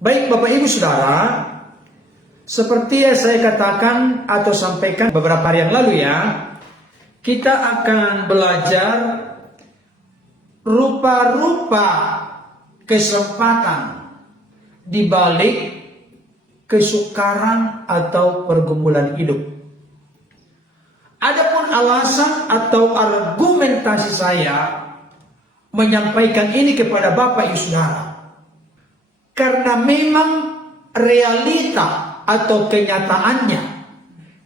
Baik Bapak Ibu Saudara, seperti yang saya katakan atau sampaikan beberapa hari yang lalu ya, kita akan belajar rupa-rupa kesempatan di balik kesukaran atau pergumulan hidup. Adapun alasan atau argumentasi saya menyampaikan ini kepada Bapak Ibu Saudara, karena memang realita atau kenyataannya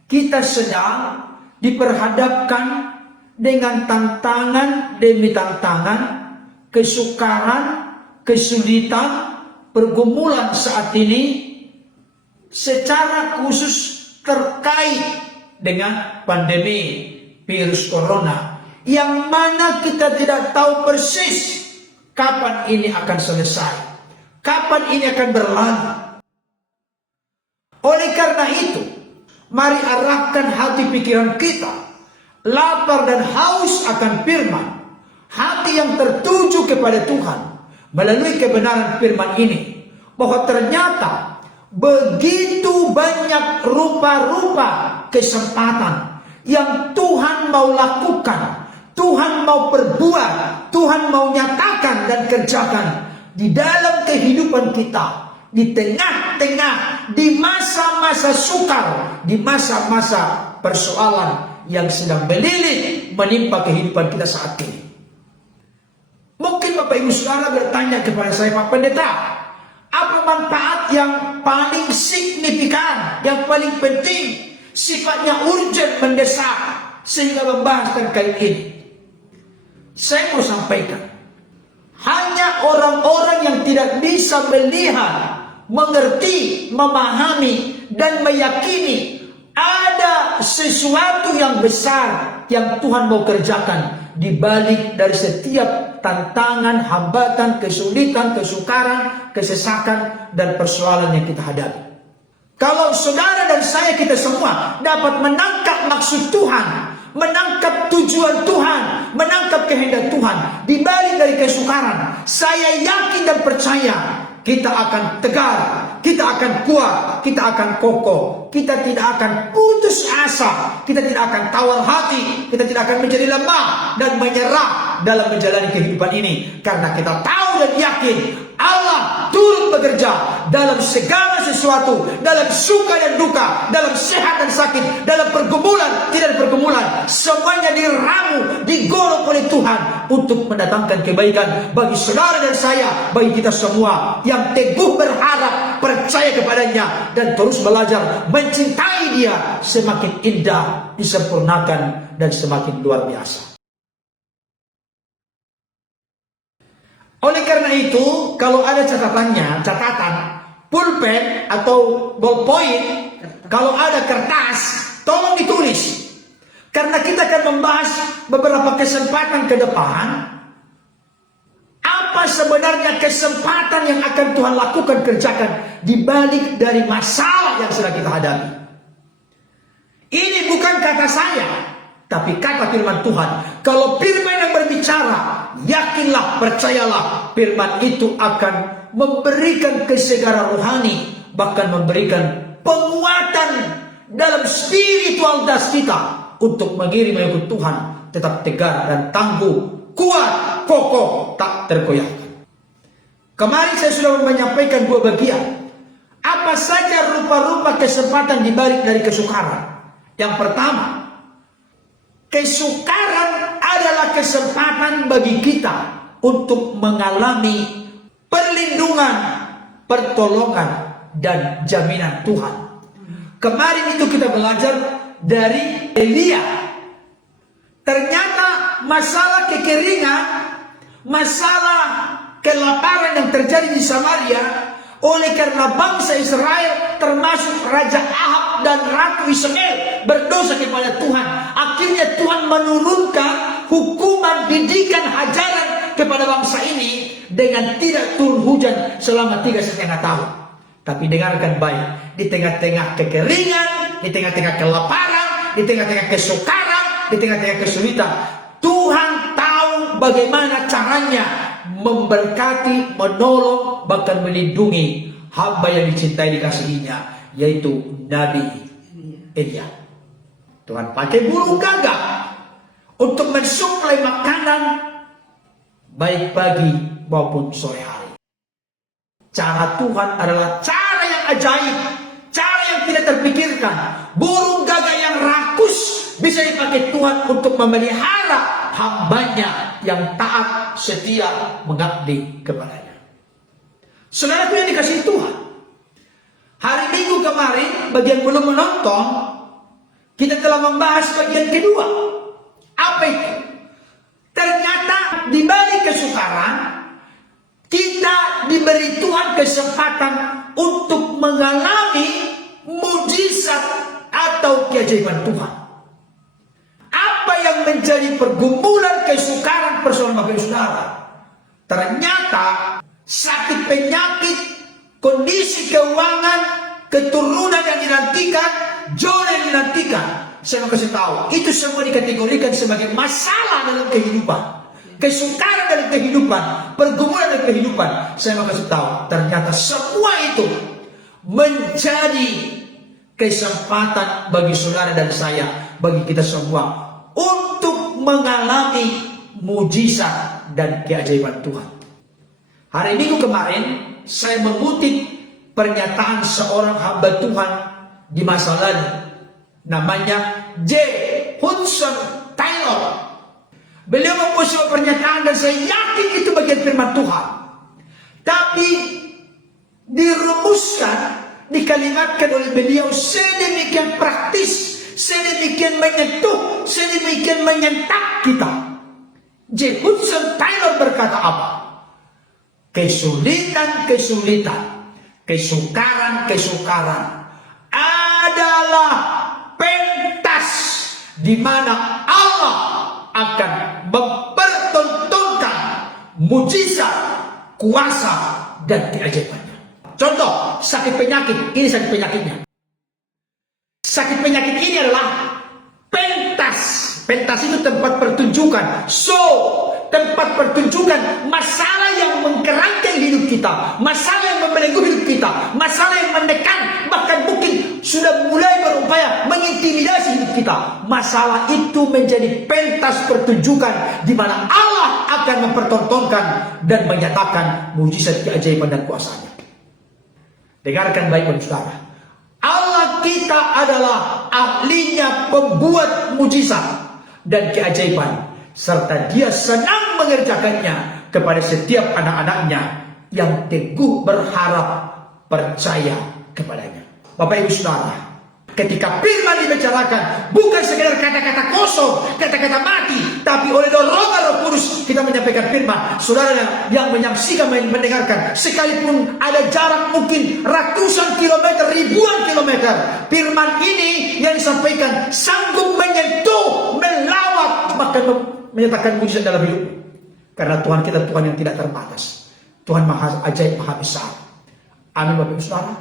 kita sedang diperhadapkan dengan tantangan demi tantangan, kesukaran, kesulitan, pergumulan saat ini secara khusus terkait dengan pandemi virus corona, yang mana kita tidak tahu persis kapan ini akan selesai, kapan ini akan berlalu. Oleh karena itu, mari arahkan hati pikiran kita, lapar dan haus akan firman, hati yang tertuju kepada Tuhan melalui kebenaran firman ini, bahwa ternyata begitu banyak rupa-rupa kesempatan yang Tuhan mau lakukan, Tuhan mau perbuat, Tuhan mau nyatakan dan kerjakan di dalam kehidupan kita, di tengah-tengah, di masa-masa sukar, di masa-masa persoalan yang sedang melilit menimpa kehidupan kita saat ini. Mungkin Bapak Ibu Saudara bertanya kepada saya, Pak Pendeta, apa manfaat yang paling signifikan, yang paling penting, sifatnya urgent, mendesak, sehingga membahas terkait ini? Saya mau sampaikan, hanya orang-orang yang tidak bisa melihat, mengerti, memahami, dan meyakini ada sesuatu yang besar yang Tuhan mau kerjakan di balik dari setiap tantangan, hambatan, kesulitan, kesukaran, kesesakan, dan persoalan yang kita hadapi. Kalau saudara dan saya, kita semua dapat menangkap maksud Tuhan, menangkap tujuan Tuhan, menangkap kehendak Tuhan di balik dari kesukaran, saya yakin dan percaya kita akan tegar, kita akan kuat, kita akan kokoh, kita tidak akan putus asa, kita tidak akan tawar hati, kita tidak akan menjadi lemah dan menyerah dalam menjalani kehidupan ini, karena kita tahu dan yakin Allah turut bekerja dalam segala sesuatu, dalam suka dan duka, dalam sehat dan sakit, dalam pergumulan, tidak pergumulan, semuanya diramu, digolok oleh Tuhan untuk mendatangkan kebaikan bagi saudara dan saya, bagi kita semua yang teguh berharap, percaya kepadanya, dan terus belajar mencintai Dia. Semakin indah disempurnakan dan semakin luar biasa. Oleh karena itu, kalau ada catatan, pulpen atau ballpoint, kalau ada kertas, tolong ditulis. Karena kita akan membahas beberapa kesempatan ke depan, apa sebenarnya kesempatan yang akan Tuhan lakukan, kerjakan di balik dari masalah yang sedang kita hadapi. Ini bukan kata saya, tapi kata firman Tuhan. Kalau firman yang berbicara, yakinlah, percayalah, firman itu akan memberikan kesegaran rohani, bahkan memberikan penguatan dalam spiritualitas kita untuk mengiring mengikut Tuhan, tetap tegar dan tangguh, kuat, kokoh, tak tergoyahkan. Kemarin saya sudah menyampaikan dua bagian. Apa saja rupa-rupa kesempatan dibalik dari kesukaran? Yang pertama, kesukaran adalah kesempatan bagi kita untuk mengalami perlindungan, pertolongan, dan jaminan Tuhan. Kemarin itu kita belajar dari Elia. Ternyata masalah kekeringan, masalah kelaparan yang terjadi di Samaria, oleh karena bangsa Israel termasuk Raja Ahab dan Ratu Israel berdosa kepada Tuhan, akhirnya Tuhan menurunkan hukuman, didikan, hajaran kepada bangsa ini dengan tidak turun hujan selama 3,5 tahun. Tapi dengarkan baik, di tengah-tengah kekeringan, di tengah-tengah kelaparan, di tengah-tengah kesukaran, di tengah-tengah kesulitan, Tuhan tahu bagaimana caranya memberkati, menolong, bahkan melindungi hamba yang dicintai dikasihinya, yaitu Nabi Elia. Tuhan pakai burung gagak untuk mensuplai makanan baik pagi maupun sore hari. Cara Tuhan adalah cara yang ajaib, cara yang tidak terpikirkan. Burung gagak yang rakus bisa dipakai Tuhan untuk memelihara hambanya yang taat, setia, mengabdi kepadanya. Saudaraku yang dikasihi Tuhan, hari Minggu kemarin, bagi yang belum menonton, kita telah membahas bagian kedua. Apa itu? Ternyata di balik kesukaran, kita diberi Tuhan kesempatan untuk mengalami mujizat atau keajaiban Tuhan. Apa yang menjadi pergumulan kesukaran persoalan Bapak Ibu Saudara? Ternyata sakit penyakit, kondisi keuangan, keturunan yang dinantikan, jodoh yang dinantikan. Saya mau kasih tahu, itu semua dikategorikan sebagai masalah dalam kehidupan, kesukaran dalam kehidupan, pergumulan dalam kehidupan. Saya mau kasih tahu, ternyata semua itu menjadi kesempatan bagi saudara dan saya, bagi kita semua untuk mengalami mujizat dan keajaiban Tuhan. Hari Minggu kemarin saya mengutip pernyataan seorang hamba Tuhan di masa lalu, namanya J. Hudson Taylor. Beliau membuat sebuah pernyataan dan saya yakin itu bagian firman Tuhan. Tapi dirumuskan, dikalimatkan oleh beliau sedemikian praktis, sedemikian menyentuh, sedemikian menyentak kita. J. Hudson Taylor berkata apa? Kesulitan-kesulitan, kesukaran-kesukaran adalah pentas di mana Allah akan mempertontonkan mujizat, kuasa, dan keajaibannya. Contoh, sakit penyakit. Ini sakit penyakitnya. Sakit penyakit ini adalah pentas. Pentas itu tempat pertunjukan. Tempat pertunjukan masalah yang mengkerangkeng hidup kita, masalah yang membelenggu hidup kita, masalah yang menekan, bahkan mungkin sudah mulai berupaya mengintimidasi hidup kita. Masalah itu menjadi pentas pertunjukan di mana Allah akan mempertontonkan dan menyatakan mujizat, keajaiban, dan kuasanya. Dengarkan baik-baik saudara. Allah kita adalah ahlinya pembuat mujizat dan keajaiban, serta Dia senang mengerjakannya kepada setiap anak-anaknya yang teguh berharap, percaya kepadanya. Bapak Ibu Saudara, ketika firman dibicarakan, bukan sekedar kata-kata kosong, kata-kata mati, tapi oleh dorongan Roh Kudus kita menyampaikan firman. Saudara yang menyaksikan, mendengarkan, sekalipun ada jarak mungkin ratusan kilometer, ribuan kilometer, firman ini yang disampaikan sanggup menyentuh, melawat, bahkan menyatakan mujizat dalam hidup. Karena Tuhan kita Tuhan yang tidak terbatas, Tuhan maha ajaib, maha besar. Amin Bapak Ibu Saudara.